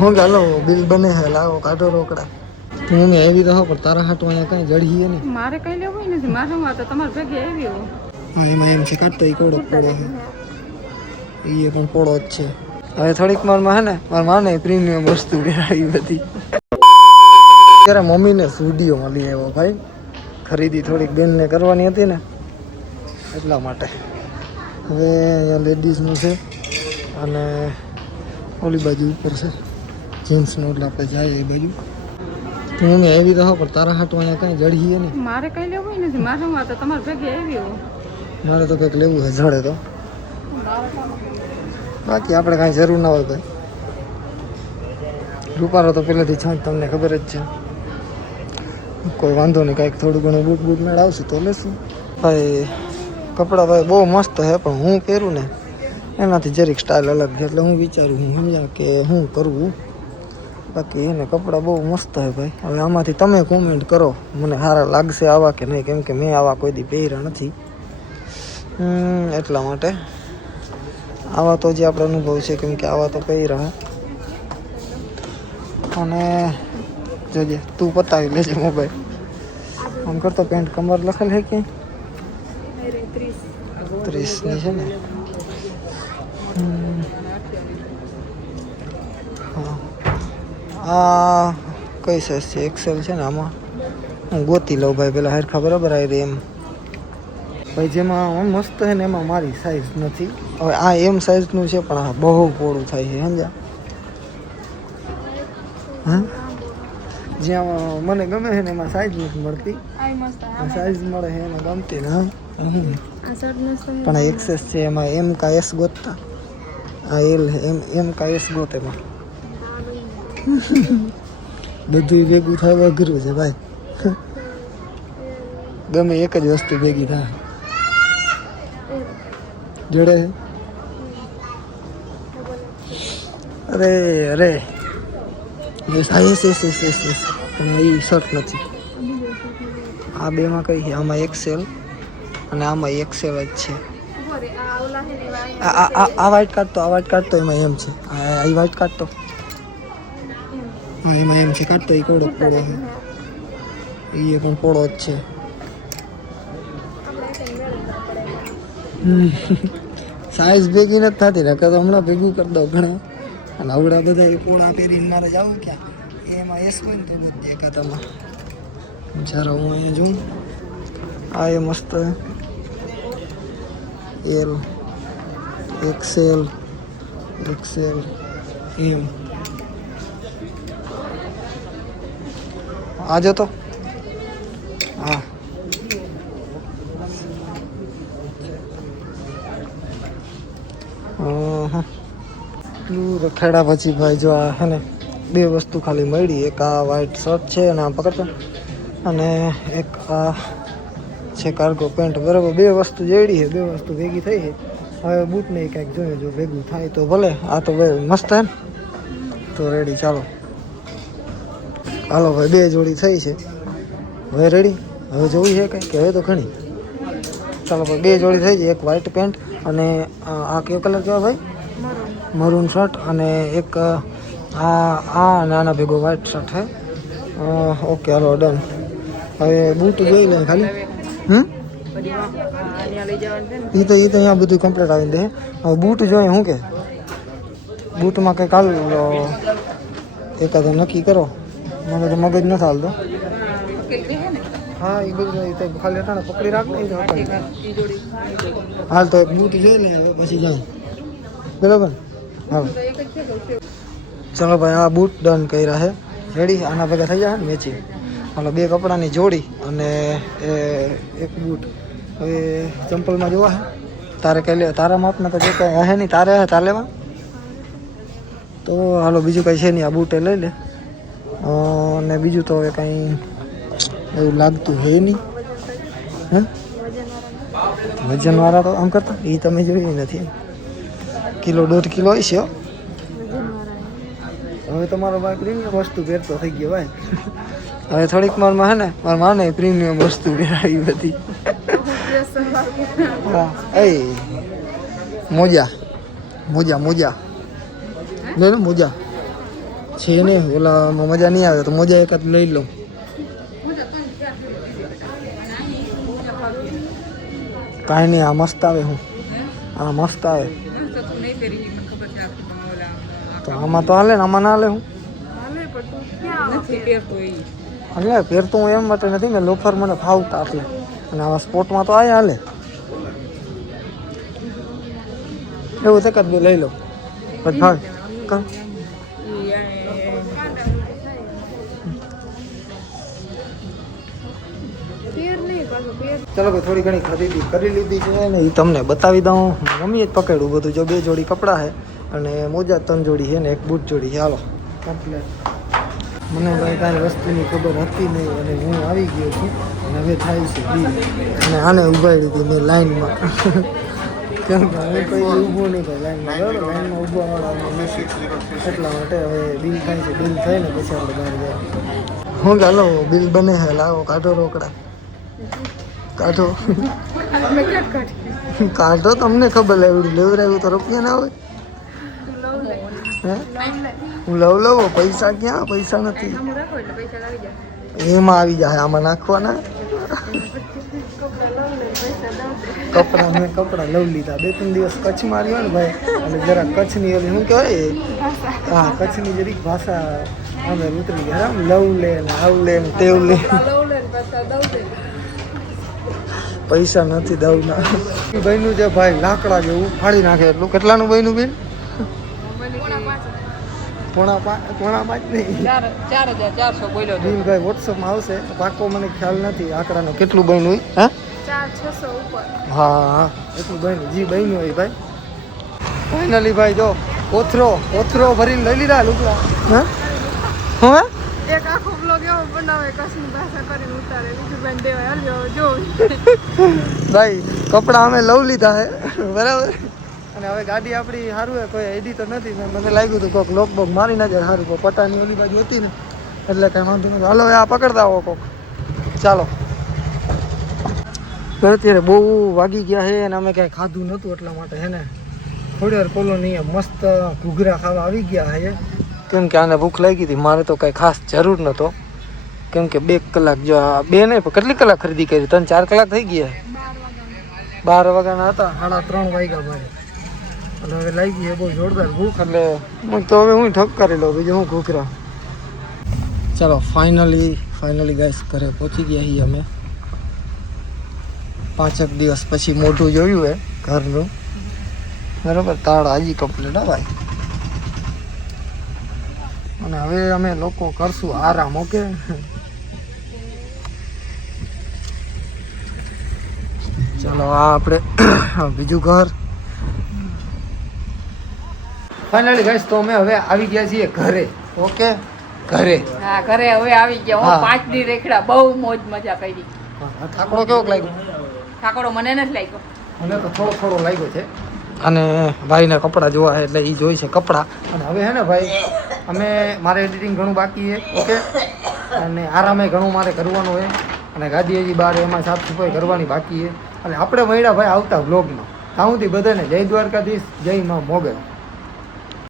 હું ચાલો બિલ બને હે લાવો કાઢો રોકડા તું મેં આવી રહો પણ તારા હાટું અહીંયા કઈ જડીએ ને મારે કઈ લેવું નથી મારે હું તો તમારે ભેગી આવી હો હા એમાં એમ છે કાઢતો એ કોડો પોળો છે એ પણ પોળો જ છે હવે થોડીક મારમાં હે ને મારા માને પ્રીમિયમ વસ્તુ આવી બધી ત્યારે મમ્મીને સ્ટુડિયો મળી આવ્યો ભાઈ ખરીદી થોડીક બેનને કરવાની હતી ને એટલા માટે હવે અહીંયા લેડીઝનું છે અને ઓલી બાજુ ઉપર છે જીન્સનું એટલે આપણે જાય એ બાજુ તું મેં આવી રહો પણ તારા હાટું અહીંયા કઈ જડીએ ને મારે કઈ લેવું નથી મારે હું તો તમારે ભેગી આવી હો મારે તો કંઈક લેવું છે જડે તો બાકી આપણે કાંઈ જરૂર ના હોય ભાઈ રૂપારો તો પહેલેથી છાંજ તમને ખબર જ છે કોઈ વાંધો નહીં કાંઈક થોડું ઘણું બૂટ બૂટ મેળ આવશે તો લેશું ભાઈ કપડાં ભાઈ બહુ મસ્ત છે પણ હું પહેરું ને એનાથી જરીક સ્ટાઇલ અલગ છે એટલે હું વિચારું હું સમજ્યા કે હું કરવું બાકી એને કપડાં બહુ મસ્ત છે ભાઈ હવે આમાંથી તમે કોમેન્ટ કરો મને સારા લાગશે આવા કે નહીં કેમ કે મેં આવા કોઈ દી પહેર્યા નથી એટલા માટે આવા તો જે આપણો અનુભવ છે કેમ કે આવા તો પહેર્યા અને જોજે તું પતાવી લેજે મોબાઈલ આમ કરતો પેન્ટ કમર લખેલ છે કે 30ની છે ને હા કઈ સાઈઝ છે એક્સેલ છે ને આમાં હું ગોતી લઉં ભાઈ પેલા હરખા બરાબર આવી રહી એમ ભાઈ જેમાં મસ્ત છે ને એમાં મારી સાઈઝ નથી હવે આ એમ સાઈઝનું છે પણ આ બહુ પોળું થાય છે સમજ્યા હા જ્યાં મને ગમે છે ને એમાં સાઈઝ નથી મળતી સાઈઝ મળે છે એમાં ગમતી ને પણ આ એક્સેસ છે એમાં એમ કા એસ ગોતતા આ એલ એમ કા એસ ગોત એમાં બધું ભેગું થાય અઘરું છે ભાઈ ગમે એક જ વસ્તુ ભેગી થાય જોડે અરે અરે એ શર્ટ નથી આ બેમાં કઈ છે આમાં એક્સેલ અને આમાં એક્સેલ જ છે આ વ્હાઈટ કાઢતો એમાં એમ છે આ વ્હાઈટ કાઢતો હા એમાં એમ છે કાઢતો એ કોડો પોળો છે એ પણ પોળો જ છે સાઈઝ ભેગી નથી થતી ને તો હમણાં ભેગું કરી દઉં ઘણા અને આવડા બધા એ પોળા પહેરીને મારે જવું ક્યાં એમાં એસ હોય ને તો બધું દેખાતામાં જ્યારે હું અહીંયા જોઉં આ એ મસ્ત એલ એક્સેલ એમ આ જો તો હા એટલું રખેડા પછી ભાઈ જો આ હે ને બે વસ્તુ ખાલી મળી એક આ વ્હાઈટ શર્ટ છે અને આ પકડતો અને એક આ છે કાર્ગો પેન્ટ બરાબર બે વસ્તુ જેડી છે બે વસ્તુ ભેગી થઈ છે હવે બૂટ નહીં કાંઈક જોઈએ જો ભેગું થાય તો ભલે આ તો ભાઈ મસ્ત હે ને તો રેડી ચાલો હાલો ભાઈ બે જોડી થઈ છે હવે રેડી હવે જોવી છે કંઈ કે હવે તો ઘણી ચાલો ભાઈ બે જોડી થઈ છે એક વ્હાઈટ પેન્ટ અને આ કયો કલર કહેવાય ભાઈ મરૂન શર્ટ અને એક આ નાના ભેગો વ્હાઈટ શર્ટ છે ઓકે હાલો ડન હવે બૂટ જોઈ લે ખાલી એ તો અહીંયા બધું કમ્પ્લીટ આવીને દે હવે બૂટ જોઈએ શું કે બૂટમાં કંઈક હાલ એકાદો નક્કી કરો મને તો મગજ નથી હાલતો હા એ બધું ખાલી અટાણે પકડી રાખ ને હાલ તો એક બૂટ જોઈ લે હવે પછી જાય બરાબર હા ચલો ભાઈ આ બૂટ ડન કર્યા છે રેડી આના ભેગા થઈ જાય મેચિંગ હાલો બે કપડાની જોડી અને એક બૂટ હવે ચંપલમાં જોવા હે તારે કઈ લે તારા માપના તો જે કાંઈ હે નહીં તારે તાર લેવા તો હાલો બીજું કંઈ છે નહીં આ બૂટે લઈ લે અને બીજું તો હવે કાંઈ એવું લાગતું હે નહીં હે વજનવાળા તો આમ કરતા એ તમે જોઈ નથી કિલો 1.5 કિલો હશે હવે તમારો ભાઈ પ્રીમિયમ વસ્તુ પહેરતો થઈ ગયો ભાઈ હવે થોડીક મારમાં હે ને મારા માને પ્રીમિયમ વસ્તુ પહેરાવી બધી હા એ મોજા લે લો મોજા છે ને ઓલામાં મજા નહીં આવે તો મોજા એકાદ લઈ લઉં. કાંઈ નહીં, આ મસ્ત આવે. હું આ મસ્ત આવે તો આમાં તો હાલે ને, આમાં ના હાલે. હું એટલે પહેરતો હું એમ માટે નથી, મેં લોફર મને ફાવતા એટલે, અને આવા સ્પોર્ટમાં તો આયા હાલે. એવું છે બે લઈ લો પછી ભાગ કર. ચલો ભાઈ, થોડી ઘણી ખરીદી કરી લીધી છે ને એ તમને બતાવી દઉં. મમ્મીએ જ પકડ્યું બધું. જો 2 જોડી કપડાં છે અને મોજા 3 જોડી છે ને 1 બૂટ જોડી છે. હાલો કમ્પ્લેટ. મને ભાઈ કાંઈ વસ્તુની ખબર હતી નહીં અને હું આવી ગયો છું અને હવે થાય છે બિલ. અને આને ઉભાડી દીધી મેં લાઈનમાં. કેમ કે હવે કોઈ ઊભો નહીં ભાઈ લાઈનમાં. બરાબર, લાઈનમાં ઊભા વાળા નથી એટલા માટે હવે બિલ થાય છે. બિલ થાય ને પછી આપણે બહાર જાય. હું ચાલો બિલ બને છે. લાવો કાઢો રોકડા, કાઢો કાઢો. તમને ખબર લેવડાવ્યું તો રૂપિયા ના હોય. હે હું લઉં પૈસા ક્યાં? પૈસા નથી એમાં આવી જાય. આમાં નાખવાના કપડા. મેં કપડા લવ લીધા. 2-3 દિવસ કચ્છમાં રહ્યો ને ભાઈ, અને જરા કચ્છની ઓલી શું કહેવાય, હા કચ્છની જરીક ભાષા અમે ઉતરી ગયા. આમ લવ લે ને આવ લે ને તેવ લે. પૈસા નથી દઉં ના. ભાઈનું જે ભાઈ લાકડા જેવું ફાડી નાખે એટલું. કેટલાનું ભાઈનું બિલ? 4.5 નહીં, 4,400 બોલ્યો. બિલ ભાઈ વોટ્સઅપમાં આવશે પાકો, મને ખ્યાલ નથી આંકડાનો કેટલું બન્યું હોય. હા 4,600 ઉપર. હા એટલું બન્યું. જી બન્યું હોય ભાઈ. ફાઇનલી ભાઈ જો ઓથરો ભરીને લઈ લીધા લુકડા. હા હું એક આખો બ્લોગ એવો બનાવે કચ્છની ભાષા કરીને ઉતારે. બીજું બેન દેવાય હલ્યો જો. ભાઈ કપડા અમે લવ લીધા હે બરાબર. અને હવે ગાડી આપણી સારું હે, કોઈ એડી તો નથી. મને લાગ્યું હતું કોઈક લોક બોક મારી નાખે સારું. કોઈ પટાની ઓલી બાજુ હતી ને એટલે કાંઈ વાંધો નથી. હાલો આ પકડતા આવો કોક. ચાલો અત્યારે બહુ વાગી ગયા છે અને અમે કાંઈ ખાધું નહોતું એટલા માટે હે ને ખોડિયાર કોલોની મસ્ત ઘૂઘરા ખાવા આવી ગયા છે. કેમ કે આને ભૂખ લાગી હતી. મારે તો કાંઈ ખાસ જરૂર નહોતો, કેમ કે 2 કલાક જો 2 નહીં પણ કેટલી કલાક ખરીદી કરી? 3-4 કલાક થઈ ગયા. 12 વાગ્યાના હતા, 3:30 વાગ્યા ભાઈ. અને હવે લાગી છે બહુ જોરદાર ભૂખ. એટલે તો હવે હું ઠપ કરી લઉં બીજું હું ઘૂઘરા. ચાલો ફાઇનલી ગાઈસ ઘરે પહોંચી ગયા છીએ અમે. 5 દિવસ પછી મોઢું જોયું હે ઘરનું. બરાબર, તાળા હજી કમ્પ્લીટ હા ભાઈ. અને હવે અમે લોકો કરશું આરામ. ઓકે ચાલો આ આપણે બીજું ઘર. ફાઇનલી ગાઈસ તો અમે હવે આવી ગયા છીએ ઘરે. ઓકે ઘરે. હા ઘરે હવે આવી ગયા. હું 5 દી રેખડા બહુ મોજ મજા કરી. થાકડો કેવો લાગ્યો? થાકડો મને નથી લાગ્યો. મને તો થોડો લાગ્યો છે. અને ભાઈને કપડાં જોવા છે એટલે એ જોઈ છે કપડાં. અને હવે હે ને ભાઈ અમે મારે એડિટિંગ ઘણું બાકી છે. ઓકે અને આરામે ઘણું મારે કરવાનું હોય. અને ગાડી હજી બહાર એમાં સાફ સફાઈ કરવાની બાકી છે. અને આપણે મળ્યા ભાઈ આવતા વ્લોગમાં. ત્યાં સુધી બધાને જય દ્વારકાધીશ, જય માં મોગલ.